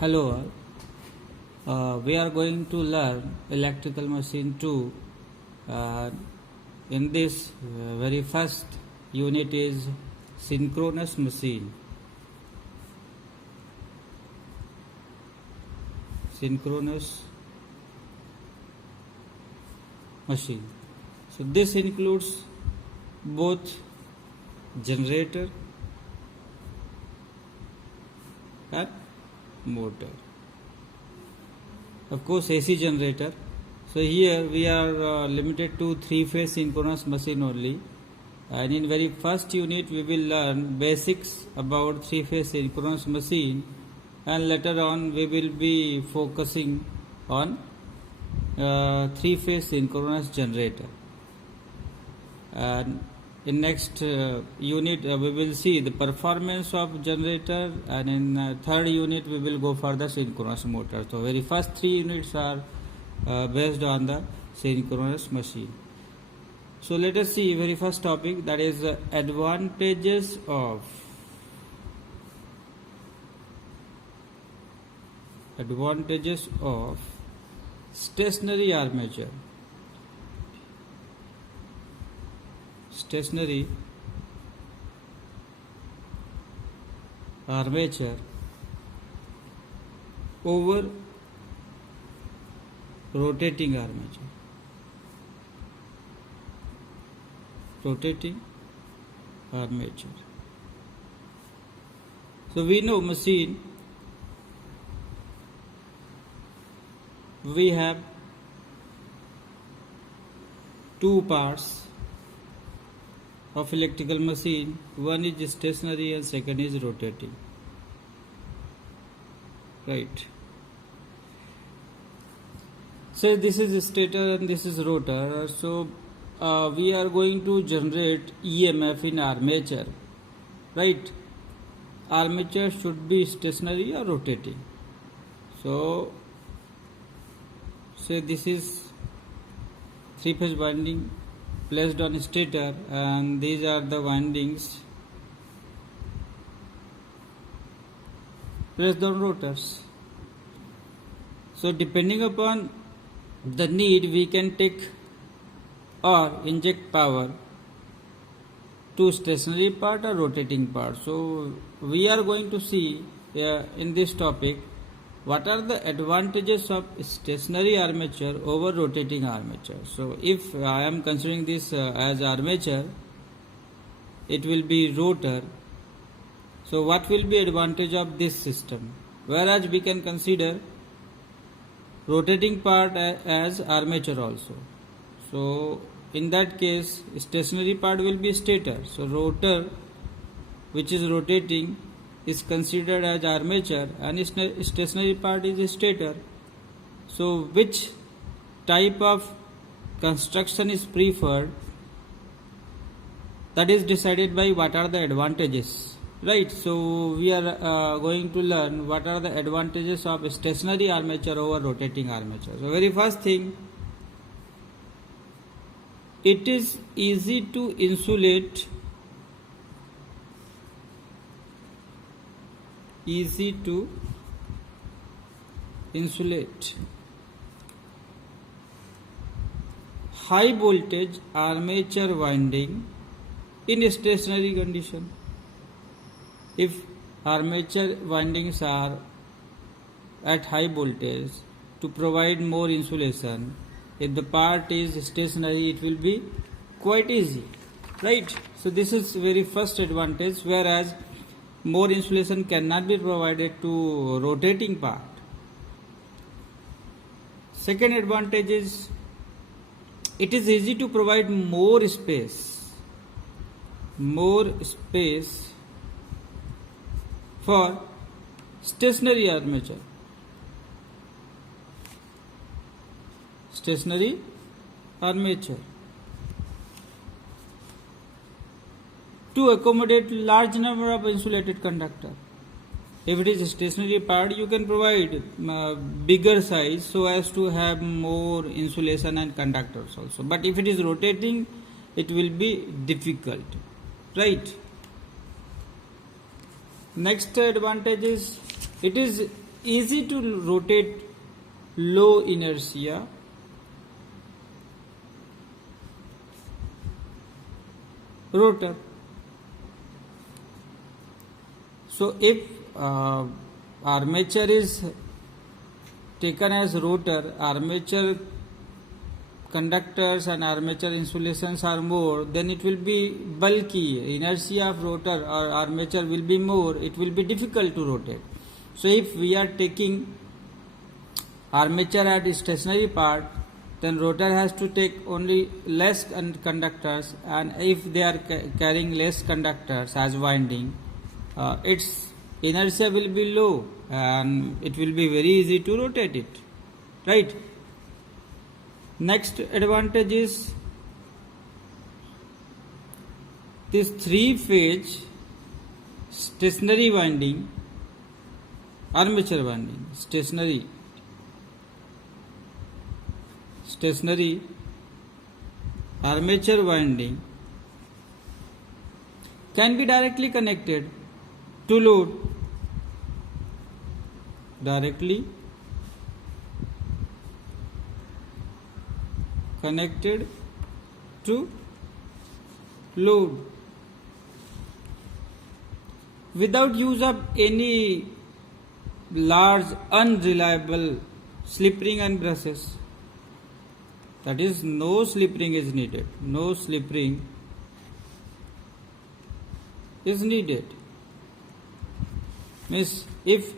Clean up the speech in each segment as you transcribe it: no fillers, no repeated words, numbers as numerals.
Hello all. We are going to learn electrical machine 2. In this very first unit is synchronous machine. Synchronous machine. So this includes both generator and motor. Of course, AC generator. So here we are limited to 3-phase synchronous machine only. And in very first unit we will learn basics about 3-phase synchronous machine, and later on we will be focusing on 3-phase synchronous generator. And in next unit we will see the performance of generator, and in third unit we will go for the synchronous motor. So very first 3 units are based on the synchronous machine. So let us see very first topic, that is advantages of stationary armature. Stationary armature over rotating armature. Rotating armature. So we know machine, we have two parts of electrical machine. One is stationary and second is rotating. Right. So this is stator and this is rotor. So we are going to generate EMF in armature. Right. Armature should be stationary or rotating. So say this is 3-phase winding placed on stator, and these are the windings placed on rotors. So depending upon the need, we can take or inject power to stationary part or rotating part. So we are going to see in this topic what are the advantages of stationary armature over rotating armature. So if I am considering this as armature, it will be rotor. So what will be advantage of this system? Whereas we can consider rotating part as armature also. So in that case, stationary part will be stator. So rotor, which is rotating, is considered as armature, and stationary part is stator. So which type of construction is preferred, that is decided by what are the advantages. Right. So we are going to learn what are the advantages of stationary armature over rotating armature. So very first thing, it is easy to insulate. High voltage armature winding in a stationary condition. If armature windings are at high voltage, to provide more insulation, if the part is stationary, it will be quite easy. Right. So this is very first advantage, whereas more insulation cannot be provided to rotating part. Second advantage is it is easy to provide more space for stationary armature. To accommodate large number of insulated conductor. If it is a stationary part, you can provide bigger size so as to have more insulation and conductors also. But if it is rotating, it will be difficult. Right. Next advantage is it is easy to rotate low inertia rotor. So if armature is taken as rotor, armature conductors and armature insulations are more, then it will be bulky. Inertia of rotor or armature will be more, it will be difficult to rotate. So if we are taking armature at stationary part, then rotor has to take only less conductors, and if they are carrying less conductors as winding, its inertia will be low and it will be very easy to rotate it, right? Next advantage is this 3-phase stationary winding, armature winding, stationary armature winding can be directly connected to load, directly connected to load without use of any large unreliable slip ring and brushes. That is, no slip ring is needed. No slip ring is needed. Means if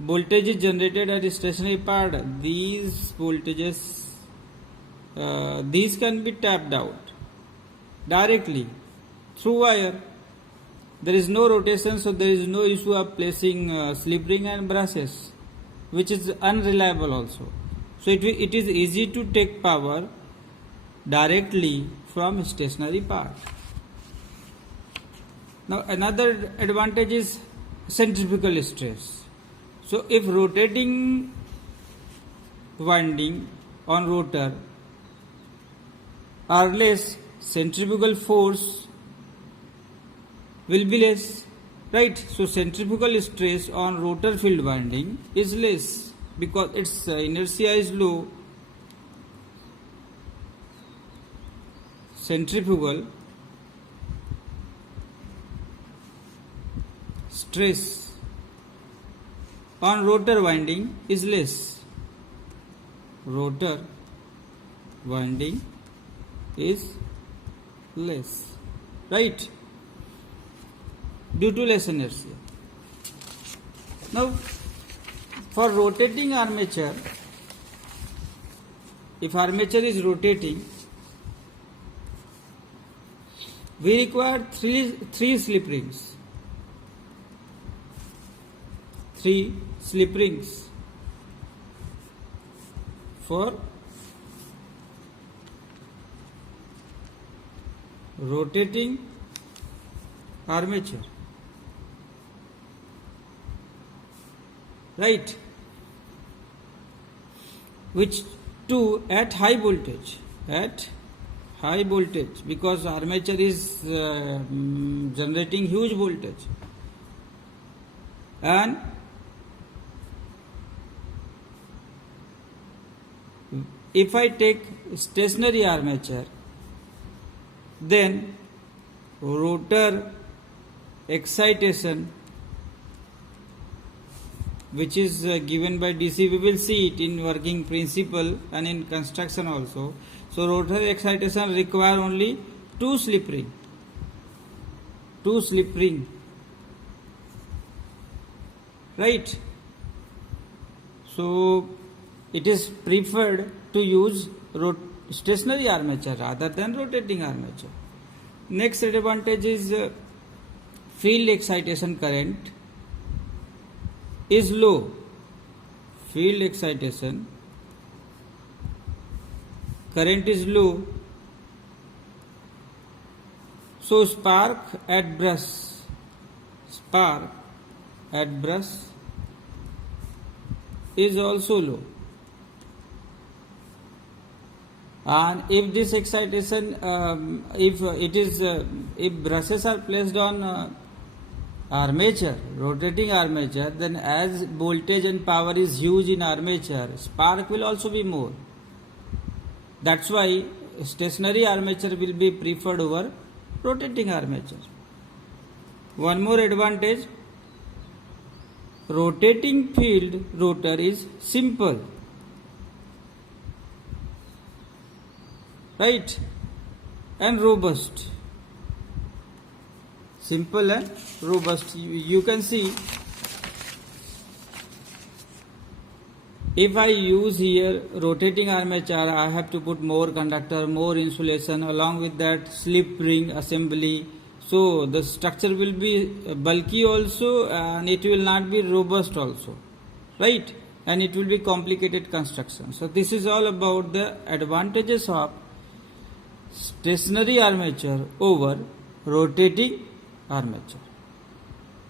voltage is generated at a stationary part, these voltages these can be tapped out directly through wire. There is no rotation, so there is no issue of placing slip ring and brushes, which is unreliable also. So it is easy to take power directly from stationary part. Now another advantage is centrifugal stress. So if rotating winding on rotor are less, centrifugal force will be less, right? So centrifugal stress on rotor field winding is less because its inertia is low. Centrifugal stress on rotor winding is less. Rotor winding is less, right? Due to less inertia. Now, for rotating armature, if armature is rotating, we require three slip rings. 3 slip rings for rotating armature, right? Which too at high voltage, because armature is generating huge voltage, and if I take stationary armature, then rotor excitation, which is given by DC, we will see it in working principle and in construction also. So rotor excitation require only 2 slip ring, right? So it is preferred to use stationary armature rather than rotating armature. Next advantage is field excitation current is low. Field excitation current is low, so spark at brush is also low. And if this excitation, if brushes are placed on armature, rotating armature, then as voltage and power is huge in armature, spark will also be more. That's why stationary armature will be preferred over rotating armature. One more advantage, rotating field rotor is simple, right, and robust. Simple and robust. You can see, if I use here rotating armature, I have to put more conductor, more insulation, along with that slip ring assembly. So the structure will be bulky also, and it will not be robust also, right? And it will be complicated construction. So this is all about the advantages of stationary armature over rotating armature.